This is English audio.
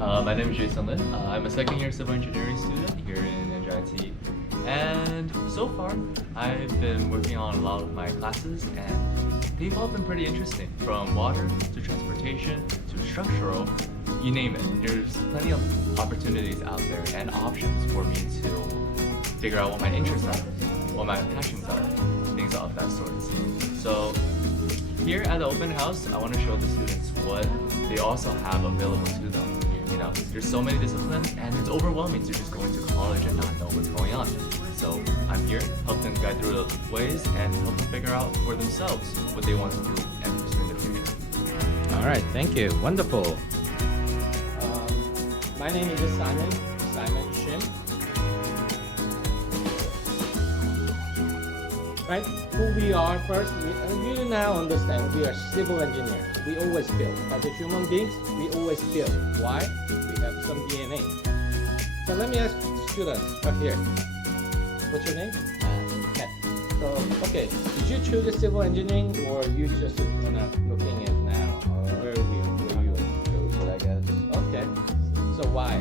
My name is Jason Lin. I'm a second year civil engineering student here in NJIT. And so far, I've been working on a lot of my classes, and they've all been pretty interesting. From water to transportation to structural, you name it. There's plenty of opportunities out there and options for me to figure out what my interests are, what my passions are, things of that sort. So here at the open house, I want to show the students what they also have available to them. You know, there's so many disciplines, and it's overwhelming to just go into college and not know what's going on. So I'm here, help them guide through the ways and help them figure out for themselves what they want to do and pursue in the future. All right, thank you. Wonderful. My name is Simon Shim. Right, who we are first, you now understand we are civil engineers. We always build. As a human beings, we always build. Why? We have some DNA. So let me ask students up here. What's your name? Kat. So, okay, did you choose civil engineering or you just looking at now? Or where you chose, I guess? Okay, so why?